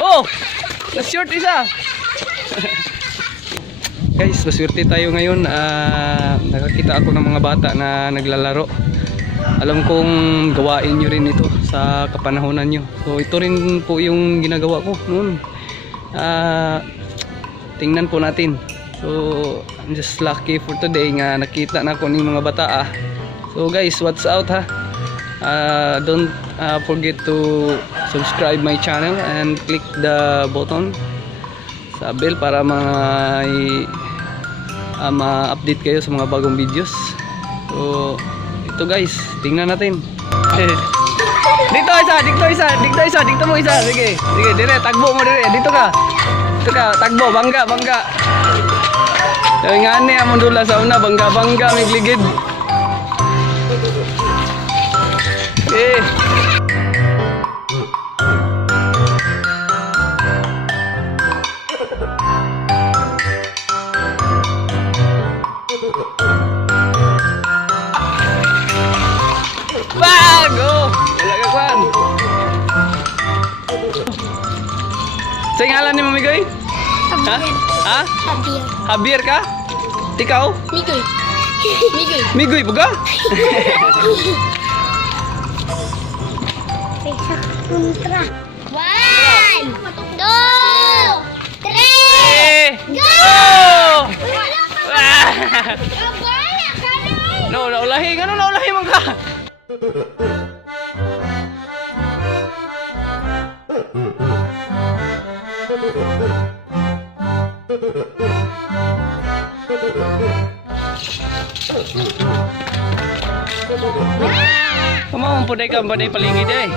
Oh! Na-short isa! Guys, maswerte tayo ngayon. Nakakita ako ng mga bata na naglalaro. Alam kong gawain nyo rin ito sa kapanahonan nyo. So ito rin po yung ginagawa ko noon. Tingnan po natin. So I'm just lucky for today nga nakita na ako ng mga bata. So guys, watch out ha. Don't forget to subscribe my channel and click the button sa bell para ma-update kayo sa mga bagong videos. So ito guys, tingnan natin. Dito mo isa. Sige, dire, tagbo mo dire. Dito ka, tagbo, bangga. Yung nga niya mo dula sa una, bangga, may ligid. Okay. Bago! Wala ka kwan. Sa ngalan ni Mamigoy? Ha? Ha? Javier ka? Ikaw? Migoy buga? Kontra. 1, 2, 3, go! No, naulahi. Ano naulahi mo ka? Kumawang po na ikaw, paligid eh.